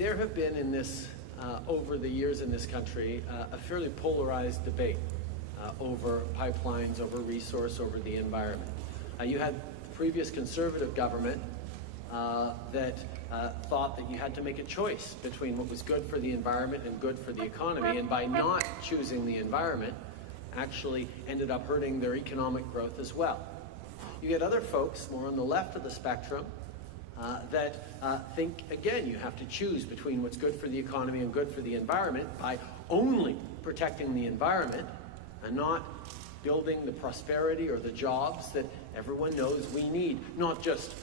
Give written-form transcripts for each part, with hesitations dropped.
There have been in this, over the years in this country, a fairly polarized debate over pipelines, over resource, over the environment. You had the previous Conservative government that thought that you had to make a choice between what was good for the environment and good for the economy, and by not choosing the environment, actually ended up hurting their economic growth as well. You get other folks more on the left of the spectrum that think, again, you have to choose between what's good for the economy and good for the environment by only protecting the environment and not building the prosperity or the jobs that everyone knows we need, not just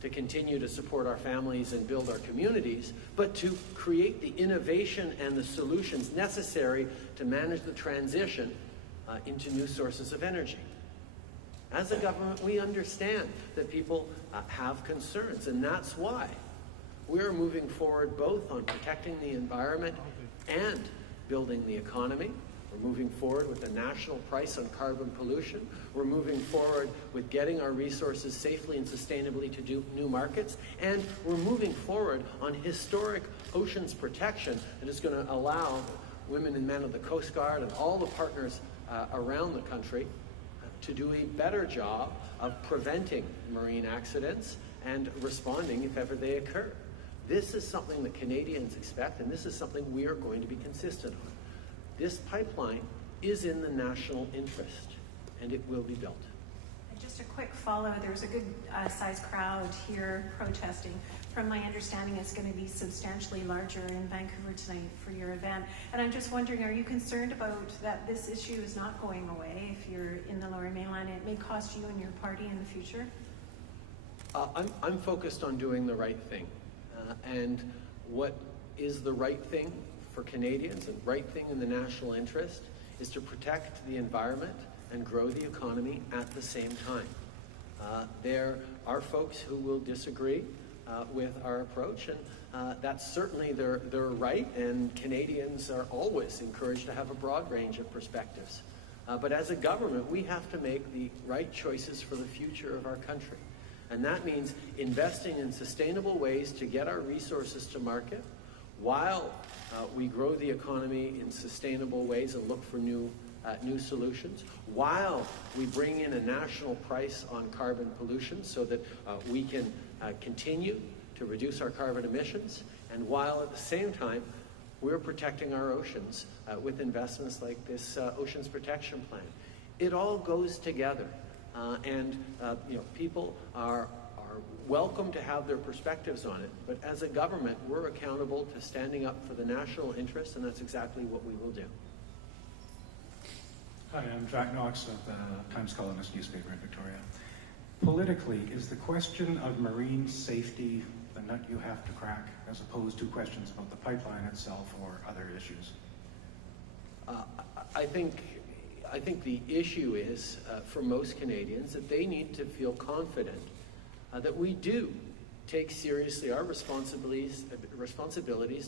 to continue to support our families and build our communities, but to create the innovation and the solutions necessary to manage the transition into new sources of energy. As a government, we understand that people have concerns, and that's why we're moving forward both on protecting the environment and building the economy. We're moving forward with a national price on carbon pollution. We're moving forward with getting our resources safely and sustainably to new markets. And we're moving forward on historic oceans protection that is going to allow women and men of the Coast Guard and all the partners around the country to do a better job of preventing marine accidents and responding if ever they occur. This is something that Canadians expect, and this is something we are going to be consistent on. This pipeline is in the national interest, and it will be built. And just a quick follow, there's a good sized crowd here protesting. From my understanding, it's going to be substantially larger in Vancouver tonight for your event. And I'm just wondering, are you concerned about that this issue is not going away if you're in the Lower Mainland? It may cost you and your party in the future? I'm focused on doing the right thing. And what is the right thing for Canadians and right thing in the national interest is to protect the environment and grow the economy at the same time. There are folks who will disagree with our approach, and that's certainly their right, and Canadians are always encouraged to have a broad range of perspectives. But as a government, we have to make the right choices for the future of our country. And that means investing in sustainable ways to get our resources to market while we grow the economy in sustainable ways and look for new solutions, while we bring in a national price on carbon pollution so that we can continue to reduce our carbon emissions, and while at the same time we're protecting our oceans with investments like this Oceans Protection Plan. It all goes together, and people are welcome to have their perspectives on it, but as a government, we're accountable to standing up for the national interest, and that's exactly what we will do. Hi, I'm Jack Knox of the Times Colonist newspaper in Victoria. Politically, is the question of marine safety the nut you have to crack, as opposed to questions about the pipeline itself or other issues? I think the issue is, for most Canadians, that they need to feel confident that we do take seriously our responsibilities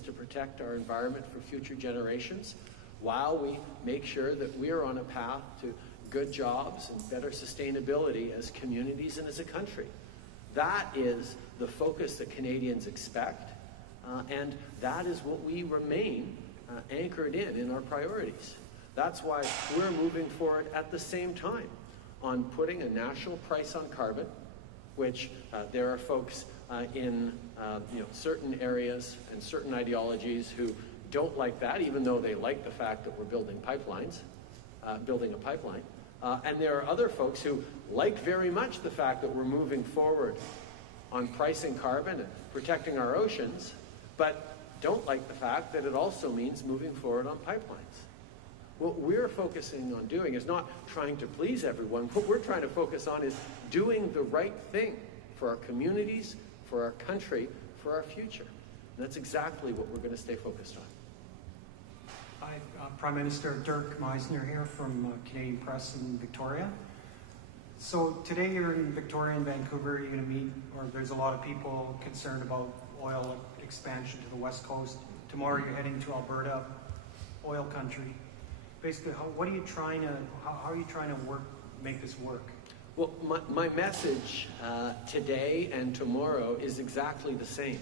to protect our environment for future generations, while we make sure that we are on a path to good jobs and better sustainability as communities and as a country. That is the focus that Canadians expect, and that is what we remain anchored in our priorities. That's why we're moving forward at the same time on putting a national price on carbon, which there are folks in certain areas and certain ideologies who don't like that, even though they like the fact that we're building pipelines, building a pipeline. And there are other folks who like very much the fact that we're moving forward on pricing carbon and protecting our oceans, but don't like the fact that it also means moving forward on pipelines. What we're focusing on doing is not trying to please everyone. What we're trying to focus on is doing the right thing for our communities, for our country, for our future. And that's exactly what we're going to stay focused on. Hi, Prime Minister Dirk Meisner here from Canadian Press in Victoria. So today you're in Victoria and Vancouver, you're going to meet, or there's a lot of people concerned about oil expansion to the west coast. Tomorrow you're heading to Alberta, oil country. Basically, how are you trying to make this work? Well, my message today and tomorrow is exactly the same.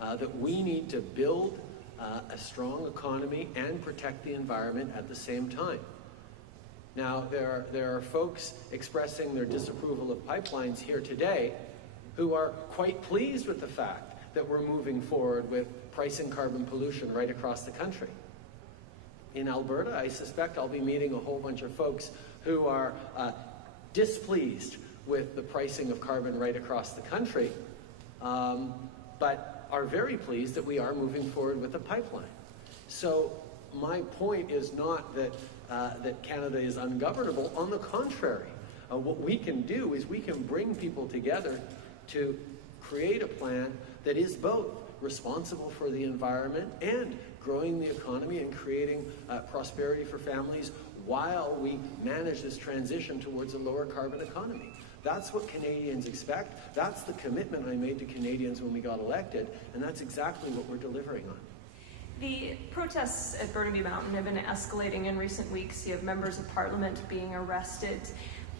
that we need to build a strong economy and protect the environment at the same time. Now, there are folks expressing their disapproval of pipelines here today who are quite pleased with the fact that we're moving forward with pricing carbon pollution right across the country. In Alberta, I suspect I'll be meeting a whole bunch of folks who are displeased with the pricing of carbon right across the country, but are very pleased that we are moving forward with the pipeline. So my point is not that, that Canada is ungovernable. On the contrary, what we can do is we can bring people together to create a plan that is both responsible for the environment and growing the economy and creating prosperity for families while we manage this transition towards a lower carbon economy. That's what Canadians expect. That's the commitment I made to Canadians when we got elected, and that's exactly what we're delivering on. The protests at Burnaby Mountain have been escalating in recent weeks. You have members of Parliament being arrested.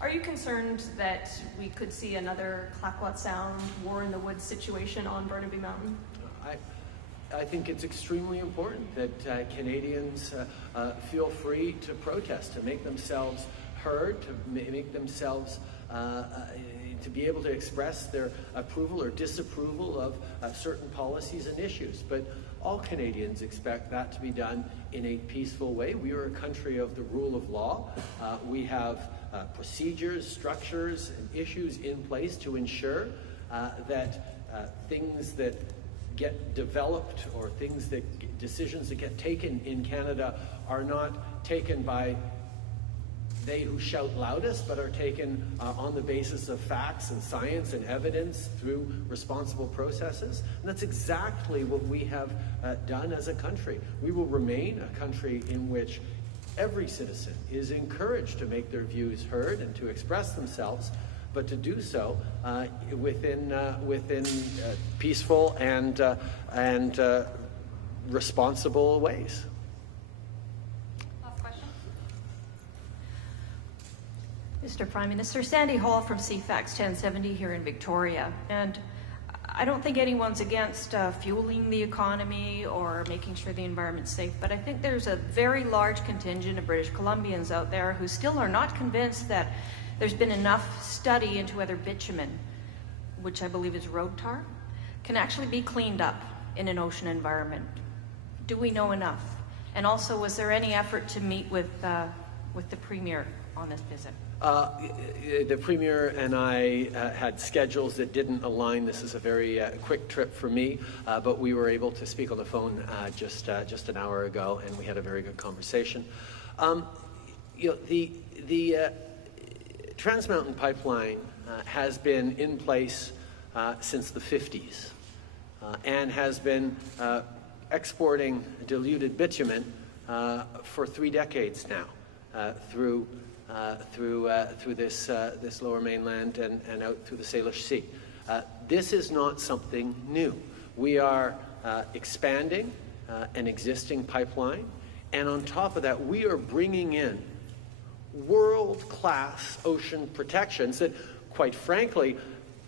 Are you concerned that we could see another Clayoquot Sound, War in the Woods situation on Burnaby Mountain? I think it's extremely important that Canadians feel free to protest, to make themselves heard, to make themselves to be able to express their approval or disapproval of certain policies and issues. But all Canadians expect that to be done in a peaceful way. We are a country of the rule of law. We have procedures, structures, and issues in place to ensure that things that get developed or decisions that get taken in Canada are not taken by they who shout loudest, but are taken on the basis of facts and science and evidence through responsible processes. And that's exactly what we have done as a country. We will remain a country in which every citizen is encouraged to make their views heard and to express themselves, but to do so within peaceful and responsible ways. Mr. Prime Minister, Sandy Hall from CFAX 1070 here in Victoria. And I don't think anyone's against fueling the economy or making sure the environment's safe, but I think there's a very large contingent of British Columbians out there who still are not convinced that there's been enough study into whether bitumen, which I believe is road tar, can actually be cleaned up in an ocean environment. Do we know enough? And also, was there any effort to meet with the Premier on this visit? The Premier and I had schedules that didn't align. This is a very quick trip for me, but we were able to speak on the phone just an hour ago, and we had a very good conversation. The Trans Mountain Pipeline has been in place since the 50s and has been exporting diluted bitumen for 3 decades now through this lower mainland and out through the Salish Sea. This is not something new. We are expanding an existing pipeline, and on top of that, we are bringing in world-class ocean protections that, quite frankly,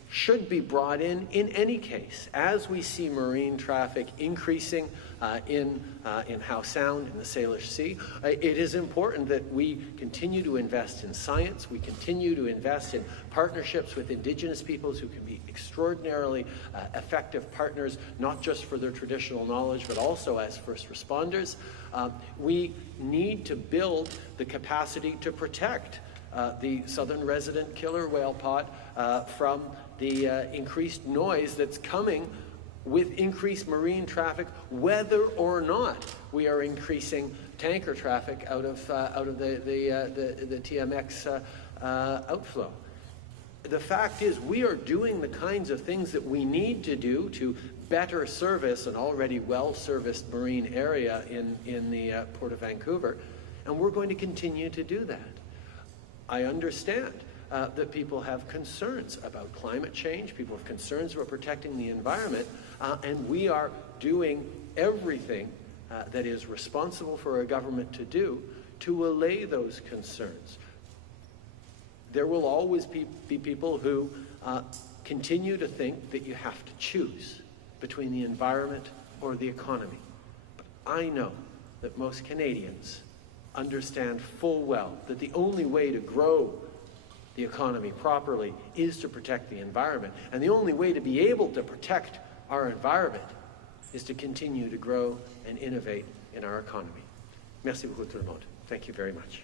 should be brought in any case. As we see marine traffic increasing in Howe Sound, in the Salish Sea, it is important that we continue to invest in science, we continue to invest in partnerships with Indigenous peoples who can be extraordinarily effective partners, not just for their traditional knowledge, but also as first responders. We need to build the capacity to protect the southern resident killer whale pot from the increased noise that's coming with increased marine traffic, whether or not we are increasing tanker traffic out of the TMX outflow. The fact is, we are doing the kinds of things that we need to do to better service an already well-serviced marine area in the Port of Vancouver, and we're going to continue to do that. I understand that people have concerns about climate change, people have concerns about protecting the environment, and we are doing everything that is responsible for a government to do to allay those concerns. There will always be people who continue to think that you have to choose. between the environment or the economy. But I know that most Canadians understand full well that the only way to grow the economy properly is to protect the environment. And the only way to be able to protect our environment is to continue to grow and innovate in our economy. Merci beaucoup tout le monde. Thank you very much.